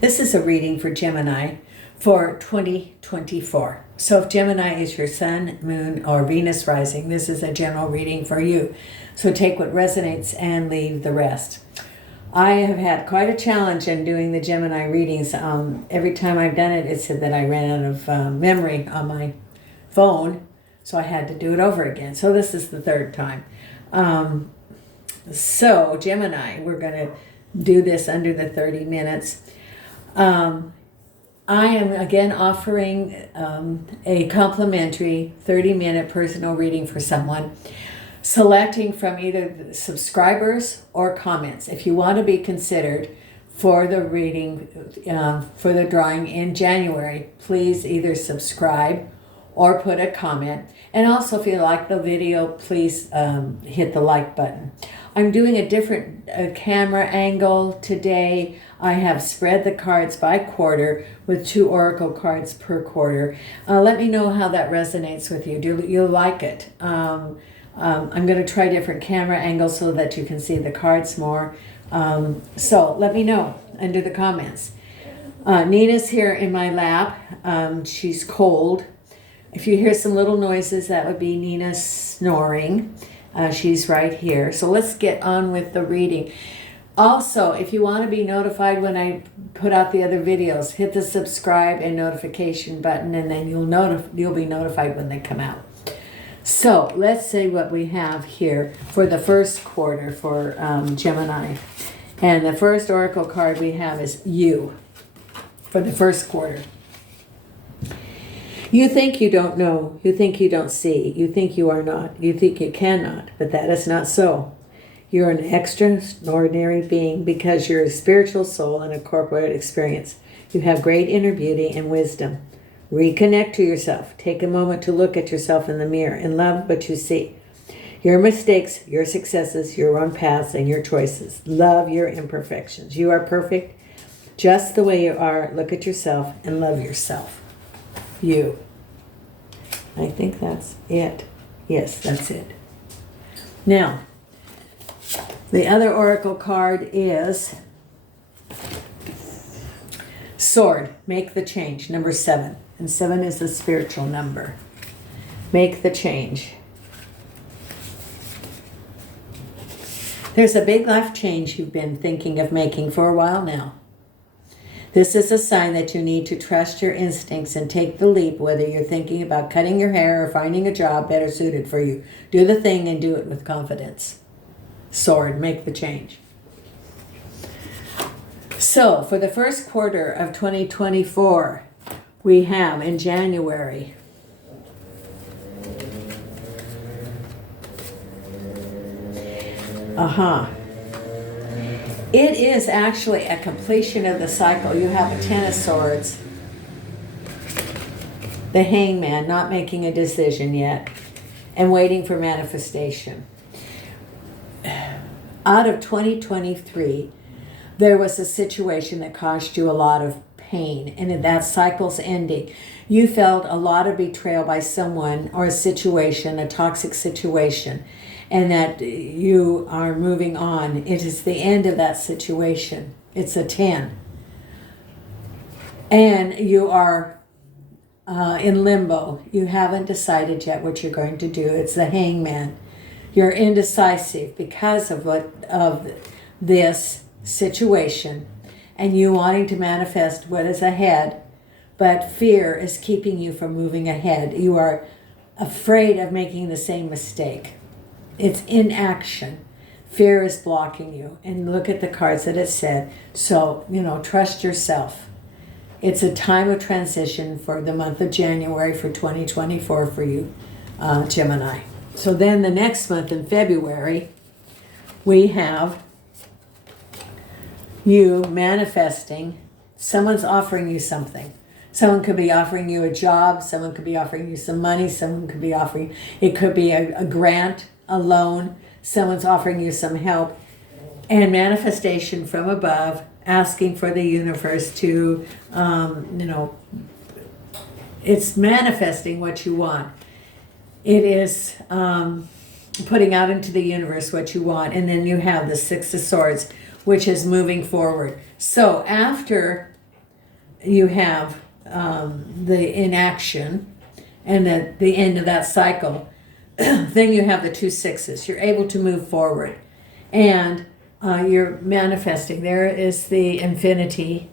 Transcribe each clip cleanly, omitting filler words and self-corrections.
This is a reading for Gemini for 2024. So if Gemini is your sun, moon, or Venus rising, this is a general reading for you. So take what resonates and leave the rest. I have had quite a challenge in doing the Gemini readings. Every time I've done it, it said that I ran out of memory on my phone, so I had to do it over again. So this is the third time. So Gemini, we're going to do this under the 30 minutes. I am again offering a complimentary 30-minute personal reading for someone, selecting from either subscribers or comments. If you want to be considered for the reading, for the drawing in January, please either subscribe or put a comment. And also, if you like the video, please hit the like button. I'm doing a different camera angle today. I have spread the cards by quarter with 2 oracle cards per quarter. Let me know how that resonates with you. Do you like it? I'm going to try different camera angles so that you can see the cards more. So let me know under the comments. Nina's here in my lap. She's cold. If you hear some little noises, that would be Nina snoring. She's right here. So let's get on with the reading. Also, if you want to be notified when I put out the other videos, hit the subscribe and notification button, and then you'll be notified when they come out. So let's see what we have here for the first quarter for Gemini. And the first oracle card we have is you for the first quarter. You think you don't know, you think you don't see, you think you are not, you think you cannot, but that is not so. You're an extraordinary being because you're a spiritual soul in a corporate experience. You have great inner beauty and wisdom. Reconnect to yourself. Take a moment to look at yourself in the mirror and love what you see. Your mistakes, your successes, your own paths, and your choices. Love your imperfections. You are perfect just the way you are. Look at yourself and love yourself. You. I think that's it. Yes, that's it. Now, the other oracle card is Sword. Make the change. Number 7. And 7 is the spiritual number. Make the change. There's a big life change you've been thinking of making for a while now. This is a sign that you need to trust your instincts and take the leap, whether you're thinking about cutting your hair or finding a job better suited for you. Do the thing and do it with confidence. Sword, make the change. So, for the first quarter of 2024, we have in January, it is actually a completion of the cycle. You have a 10 of Swords, the Hangman, not making a decision yet, and waiting for manifestation. Out of 2023, there was a situation that caused you a lot of pain, and that cycle's ending. You felt a lot of betrayal by someone or a situation, a toxic situation, and that you are moving on. It is the end of that situation. It's a 10. And you are in limbo. You haven't decided yet what you're going to do. It's the Hangman. You're indecisive because of this situation and you wanting to manifest what is ahead, but fear is keeping you from moving ahead. You are afraid of making the same mistake. It's inaction. Fear is blocking you. And look at the cards that it said. So, trust yourself. It's a time of transition for the month of January for 2024 for you, Gemini. So then the next month in February, we have you manifesting. Someone's offering you something. Someone could be offering you a job. Someone could be offering you some money. Someone could be offering, it could be a grant, a loan. Someone's offering you some help. And manifestation from above, asking for the universe to, it's manifesting what you want. It is putting out into the universe what you want. And then you have the Six of Swords, which is moving forward. So after you have the inaction and the end of that cycle. Then you have the 2 6s. You're able to move forward. And you're manifesting. There is the infinity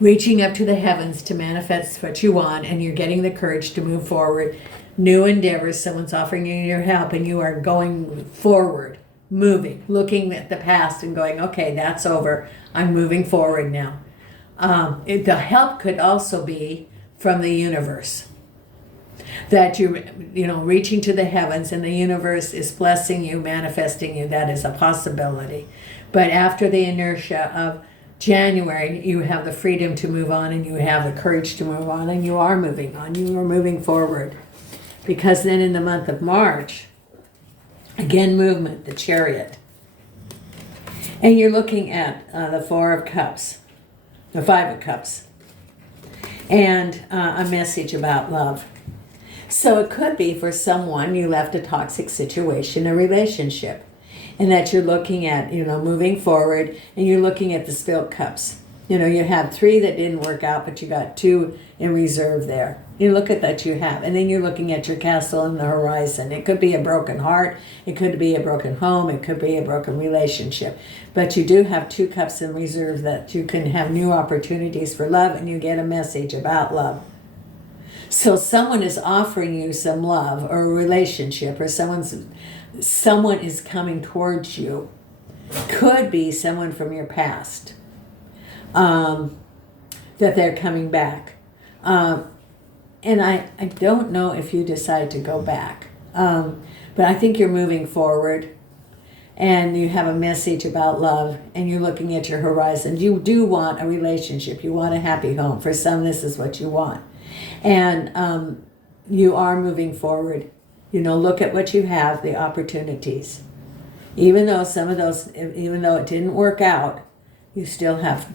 reaching up to the heavens to manifest what you want, and you're getting the courage to move forward. New endeavors, someone's offering you your help, and you are going forward, moving, looking at the past and going, okay, that's over. I'm moving forward now. The help could also be from the universe. That you're, reaching to the heavens and the universe is blessing you, manifesting you. That is a possibility. But after the inertia of January, you have the freedom to move on, and you have the courage to move on, and you are moving on. You are moving forward. Because then in the month of March, again, movement, the Chariot. And you're looking at the 4 of Cups, the 5 of Cups, and a message about love. So it could be for someone you left a toxic situation, a relationship, and that you're looking at, moving forward, and you're looking at the spilled cups. You have 3 that didn't work out, but you got 2 in reserve there. You look at that you have, and then you're looking at your castle on the horizon. It could be a broken heart, it could be a broken home, it could be a broken relationship. But you do have 2 cups in reserve that you can have new opportunities for love, and you get a message about love. So someone is offering you some love or a relationship, or someone is coming towards you. Could be someone from your past, that they're coming back. And I don't know if you decide to go back, but I think you're moving forward, and you have a message about love, and you're looking at your horizon. You do want a relationship. You want a happy home. For some, this is what you want. And you are moving forward. Look at what you have, the opportunities. Even though it didn't work out, you still have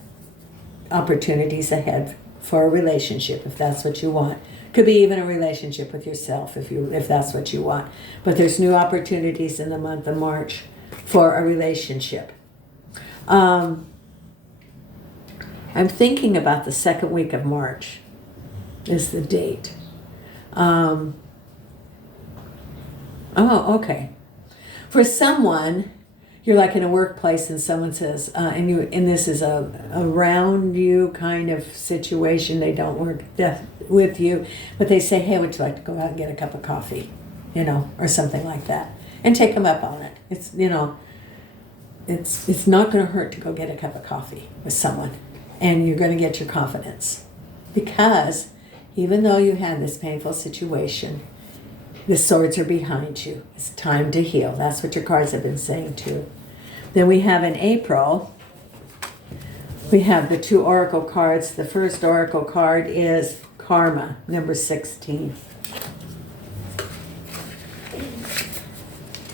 opportunities ahead for a relationship, if that's what you want. Could be even a relationship with yourself, if that's what you want. But there's new opportunities in the month of March for a relationship. I'm thinking about the 2nd week of March is the date. Okay. For someone, you're like in a workplace, and someone says, and this is a around you kind of situation. They don't work with you, but they say, hey, would you like to go out and get a cup of coffee, or something like that, and take them up on it. It's it's not going to hurt to go get a cup of coffee with someone, and you're going to get your confidence, because even though you had this painful situation, the swords are behind you. It's time to heal. That's what your cards have been saying too. Then we have in April, we have the 2 oracle cards. The first oracle card is Karma, number 16.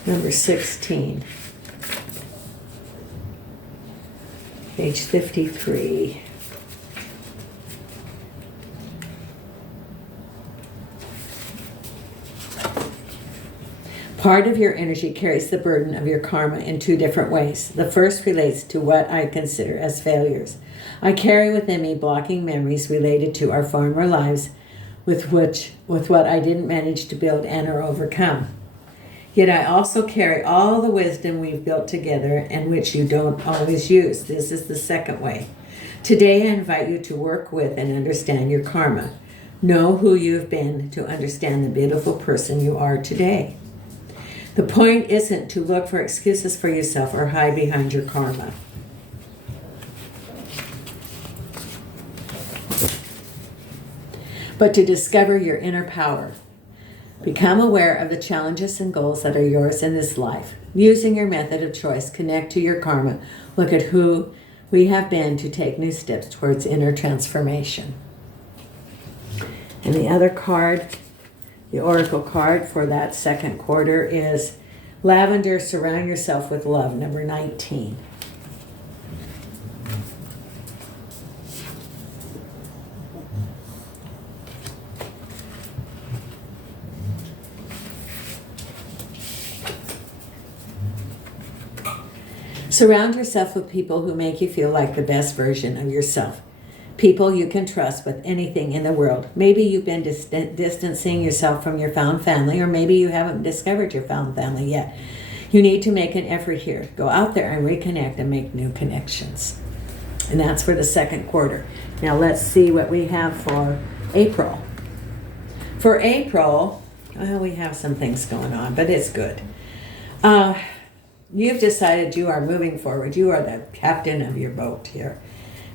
Number 16. Page 53. Part of your energy carries the burden of your karma in 2 different ways. The first relates to what I consider as failures. I carry within me blocking memories related to our former lives with what I didn't manage to build and or overcome. Yet I also carry all the wisdom we've built together and which you don't always use. This is the second way. Today I invite you to work with and understand your karma. Know who you've been to understand the beautiful person you are today. The point isn't to look for excuses for yourself or hide behind your karma. But to discover your inner power. Become aware of the challenges and goals that are yours in this life. Using your method of choice, connect to your karma. Look at who we have been to take new steps towards inner transformation. And the other card, the oracle card for that 2nd quarter, is Lavender, Surround Yourself with Love, number 19. Surround yourself with people who make you feel like the best version of yourself. people you can trust with anything in the world. Maybe you've been distancing yourself from your found family, or maybe you haven't discovered your found family yet. You need to make an effort here. Go out there and reconnect and make new connections. And that's for the second quarter. Now let's see what we have for April. For April, well, we have some things going on, but it's good. You've decided you are moving forward. You are the captain of your boat here,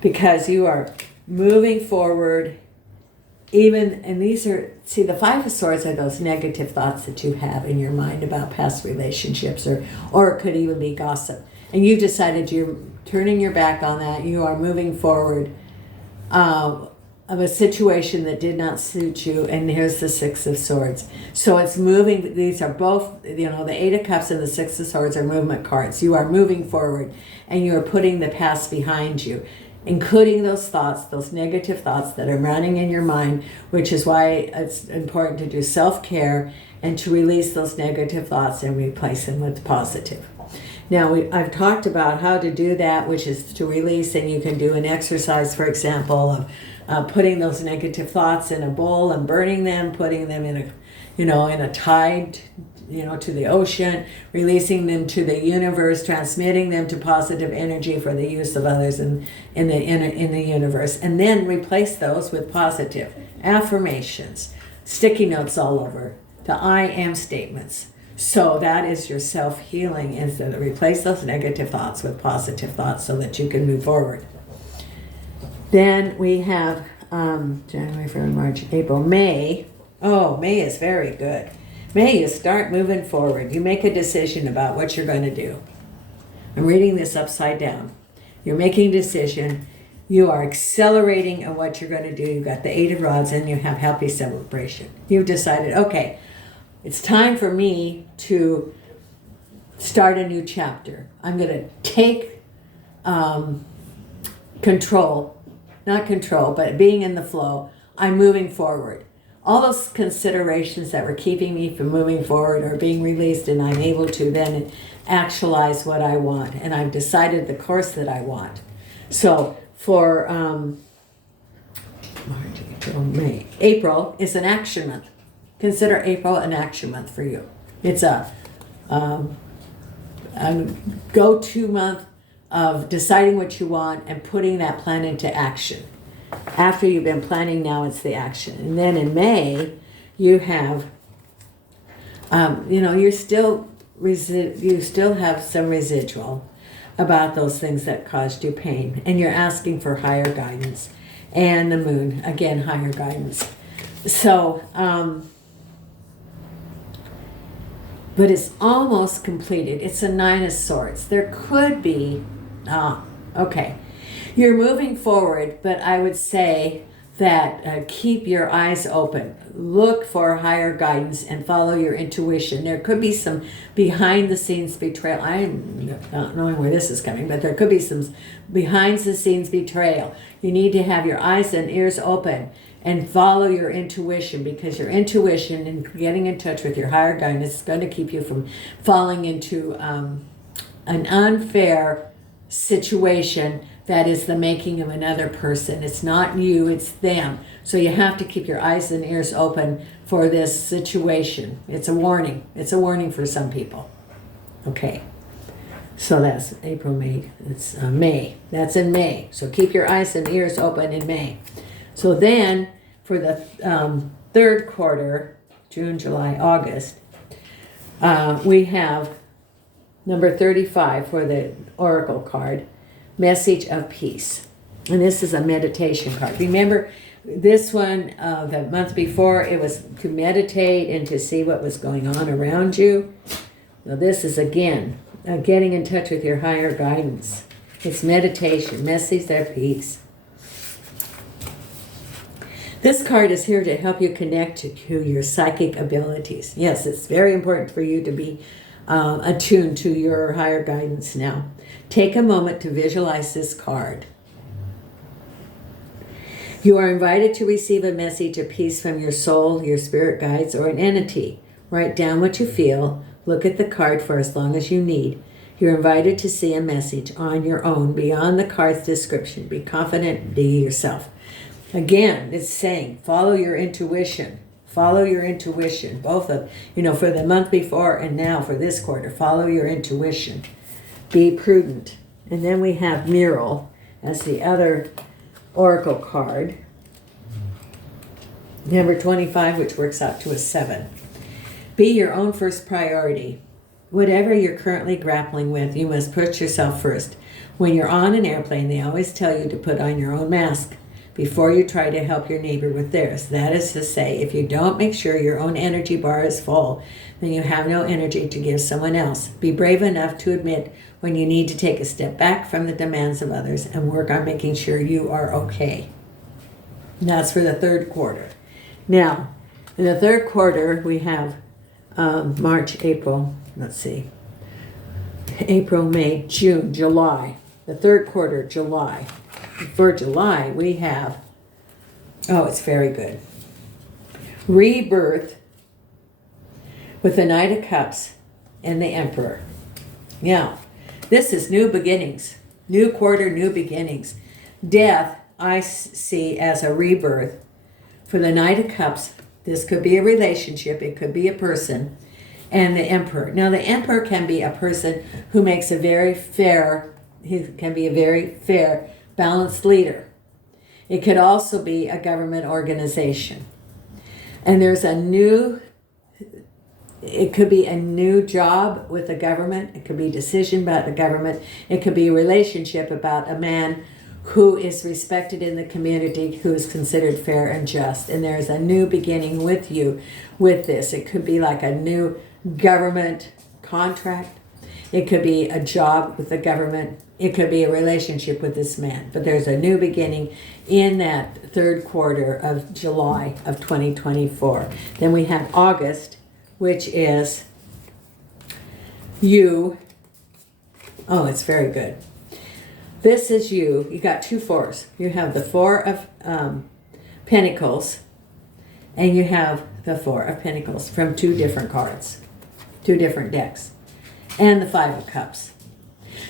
because you are moving forward. And these are, see, the Five of Swords are those negative thoughts that you have in your mind about past relationships, or it could even be gossip. And you've decided you're turning your back on that. You are moving forward of a situation that did not suit you. And here's the Six of Swords. So it's moving. These are both, the Eight of Cups and the Six of Swords are movement cards. You are moving forward, and you are putting the past behind you, including those thoughts, those negative thoughts that are running in your mind, which is why it's important to do self-care and to release those negative thoughts and replace them with positive. Now, I've talked about how to do that, which is to release, and you can do an exercise, for example, of putting those negative thoughts in a bowl and burning them, putting them in a tide, to the ocean, releasing them to the universe, transmitting them to positive energy for the use of others in the universe, and then replace those with positive affirmations, sticky notes all over, the I am statements. So that is your self-healing, is to replace those negative thoughts with positive thoughts so that you can move forward. Then we have January, February, March, April, May. Oh, May is very good. May, you start moving forward. You make a decision about what you're going to do. I'm reading this upside down. You're making a decision. You are accelerating in what you're going to do. You've got the Eight of Rods, and you have happy celebration. You've decided, okay, it's time for me to start a new chapter. I'm going to take control, not control, but being in the flow. I'm moving forward. All those considerations that were keeping me from moving forward are being released, and I'm able to then actualize what I want. And I've decided the course that I want. So for March, April, May. April is an action month. Consider April an action month for you. It's a go-to month of deciding what you want and putting that plan into action. After you've been planning, now it's the action. And then in May, you have, you still have some residual about those things that caused you pain, and you're asking for higher guidance. And the moon, again, higher guidance. So, but it's almost completed. It's a Nine of Swords. There could be, okay. You're moving forward, but I would say that keep your eyes open. Look for higher guidance and follow your intuition. There could be some behind-the-scenes betrayal. I'm not knowing where this is coming, but there could be some behind-the-scenes betrayal. You need to have your eyes and ears open and follow your intuition, because your intuition and getting in touch with your higher guidance is going to keep you from falling into an unfair situation that is the making of another person. It's not you, it's them. So you have to keep your eyes and ears open for this situation. It's a warning. It's a warning for some people. Okay. So that's April, May. It's May. That's in May. So keep your eyes and ears open in May. So then for the third quarter, June, July, August, we have number 35 for the Oracle card, Message of Peace. And this is a meditation card. Remember this one, the month before, it was to meditate and to see what was going on around you. Well, this is again, getting in touch with your higher guidance. It's meditation, Message of Peace. This card is here to help you connect to your psychic abilities. Yes, it's very important for you to be attuned to your higher guidance now. Take a moment to visualize this card. You are invited to receive a message of peace from your soul, your spirit guides, or an entity. Write down what you feel. Look at the card for as long as you need. You're invited to see a message on your own beyond the card's description. Be confident, be yourself. Again, it's saying, follow your intuition. Follow your intuition. Both of, for the month before and now for this quarter, follow your intuition. Be prudent. And then we have Mural as the other oracle card. Number 25, which works out to a 7. Be your own first priority. Whatever you're currently grappling with, you must put yourself first. When you're on an airplane, they always tell you to put on your own mask before you try to help your neighbor with theirs. That is to say, if you don't make sure your own energy bar is full, then you have no energy to give someone else. Be brave enough to admit when you need to take a step back from the demands of others and work on making sure you are okay. And that's for the third quarter. Now, in the third quarter, we have March, April, let's see, April, May, June, July. The third quarter, July. For July, we have, it's very good. Rebirth with the Knight of Cups and the Emperor. Now, this is new beginnings. New quarter, new beginnings. Death, I see as a rebirth. For the Knight of Cups, this could be a relationship, it could be a person, and the Emperor. Now, the Emperor can be a person who makes he can be a very fair, balanced leader. It could also be a government organization. And it could be a new job with the government. It could be a decision about the government. It could be a relationship about a man who is respected in the community, who is considered fair and just. And there's a new beginning with you with this. It could be like a new government contract. It could be a job with the government. It could be a relationship with this man. But there's a new beginning in that third quarter of July of 2024. Then we have August, which is you. Oh, it's very good. This is you. You got 2 fours. You have the 4 of Pentacles, and you have the 4 of Pentacles from 2 different cards, 2 different decks, and the 5 of Cups.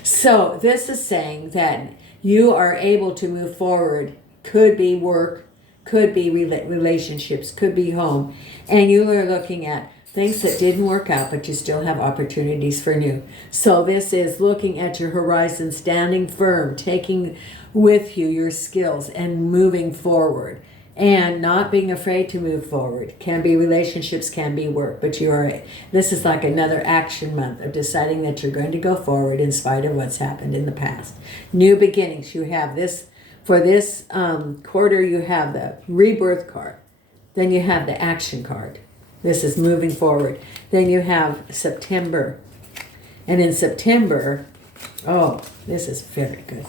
So this is saying that you are able to move forward. Could be work, could be relationships, could be home, and you are looking at things that didn't work out, but you still have opportunities for new. So this is looking at your horizon, standing firm, taking with you your skills and moving forward, and not being afraid to move forward. Can be relationships, can be work, but this is like another action month of deciding that you're going to go forward in spite of what's happened in the past. New beginnings. You have this, for this quarter, you have the rebirth card. Then you have the action card. This is moving forward. Then you have September. And in September, this is very good.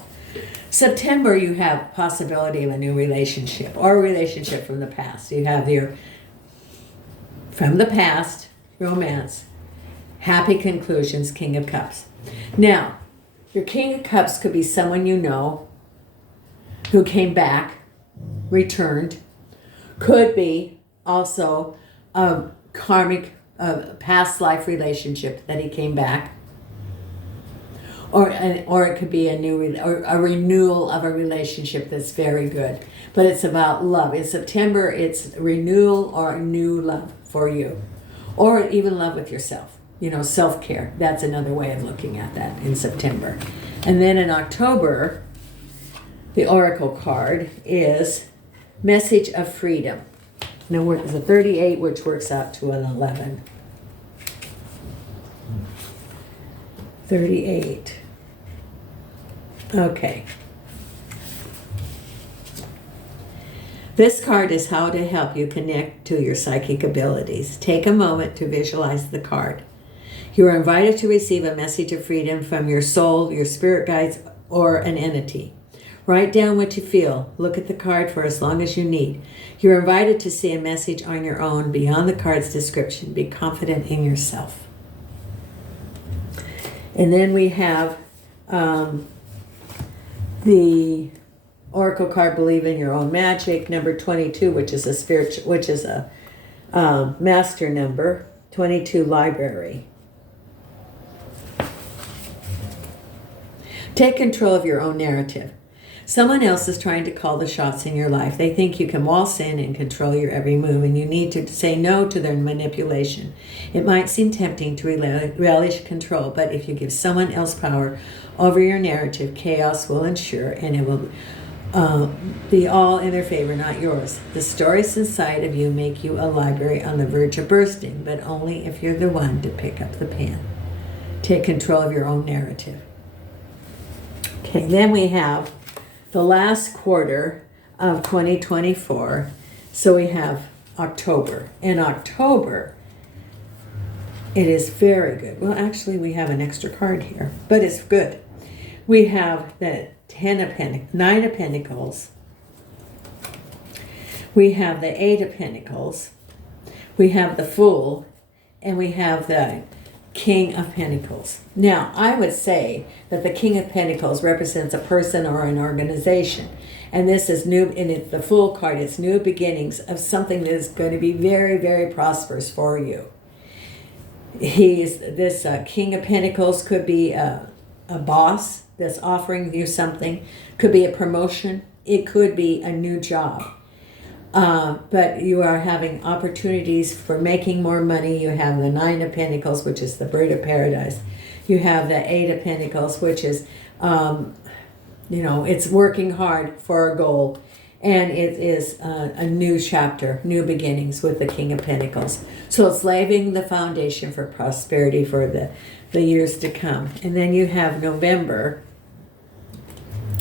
September, you have possibility of a new relationship or a relationship from the past. You have your from the past, romance, happy conclusions, King of Cups. Now, your King of Cups could be someone you know who came back, returned. Could be also a karmic, past life relationship that he came back. Or it could be a renewal of a relationship that's very good. But it's about love. In September, it's renewal or a new love for you. Or even love with yourself. Self-care. That's another way of looking at that in September. And then in October, the Oracle card is Message of Freedom. Now, it's a 38, which works out to an 11. 38. Okay. This card is how to help you connect to your psychic abilities. Take a moment to visualize the card. You are invited to receive a message of freedom from your soul, your spirit guides, or an entity. Write down what you feel. Look at the card for as long as you need. You're invited to see a message on your own beyond the card's description. Be confident in yourself. And then we have the Oracle card, Believe in Your Own Magic, number 22, which is a master number, 22 Library. Take control of your own narrative. Someone else is trying to call the shots in your life. They think you can waltz in and control your every move, and you need to say no to their manipulation. It might seem tempting to relish control, but if you give someone else power over your narrative, chaos will ensue, and it will be all in their favor, not yours. The stories inside of you make you a library on the verge of bursting, but only if you're the one to pick up the pen. Take control of your own narrative. Okay, then we have the last quarter of 2024. So we have October. In October, it is very good. Well, actually, we have an extra card here, but it's good. We have the Nine of Pentacles. We have the Eight of Pentacles. We have the Fool, and we have the King of Pentacles. Now, I would say that the King of Pentacles represents a person or an organization. And this is new, and it's the Fool card. It's new beginnings of something that is going to be very, very prosperous for you. This King of Pentacles could be a boss that's offering you something. Could be a promotion. It could be a new job. But you are having opportunities for making more money. You have the Nine of Pentacles, which is the bird of paradise. You have the Eight of Pentacles, which is, it's working hard for a goal. And it is a new chapter, new beginnings with the King of Pentacles. So it's laying the foundation for prosperity for the years to come. And then you have November.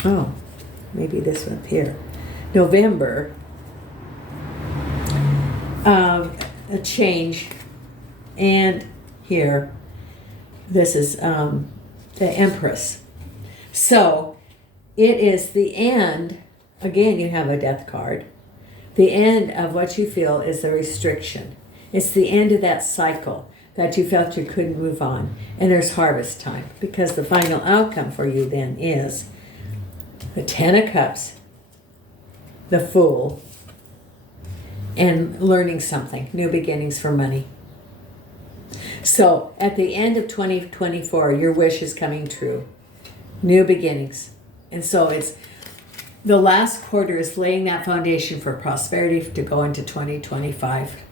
Oh, maybe this one here. November. A change, and here this is the Empress. So it is the end. Again, you have a Death card. The end of what you feel is the restriction. It's the end of that cycle that you felt you couldn't move on, and there's harvest time, because the final outcome for you then is the Ten of Cups, the Fool, and learning something, new beginnings for money. So at the end of 2024, your wish is coming true. New beginnings. And so it's the last quarter is laying that foundation for prosperity to go into 2025,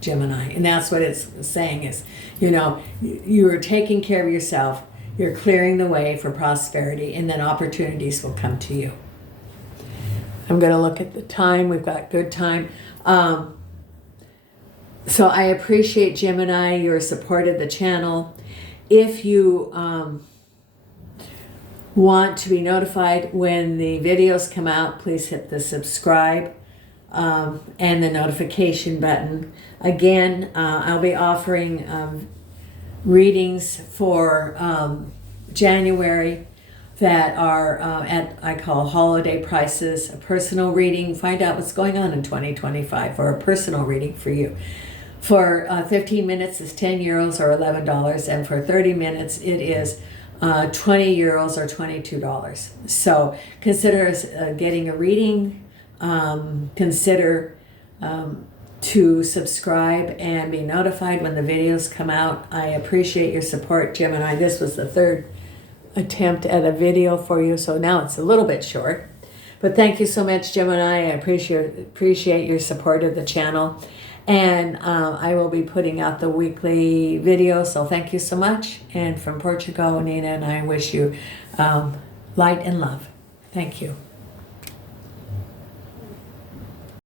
Gemini. And that's what it's saying is, you're taking care of yourself. You're clearing the way for prosperity, and then opportunities will come to you. I'm going to look at the time. We've got good time. So I appreciate, Gemini, your support of the channel. If you want to be notified when the videos come out, please hit the subscribe and the notification button. Again, I'll be offering readings for January that are at, I call, holiday prices. A personal reading, find out what's going on in 2025, or a personal reading for you. For 15 minutes is €10 or $11, and for 30 minutes it is €20 or $22. So consider getting a reading. Consider to subscribe and be notified when the videos come out. I appreciate your support, Gemini. This was the third attempt at a video for you, so now it's a little bit short. But thank you so much, Gemini. I appreciate your support of the channel. And I will be putting out the weekly video, so thank you so much. And from Portugal, Nina and I wish you light and love. Thank you.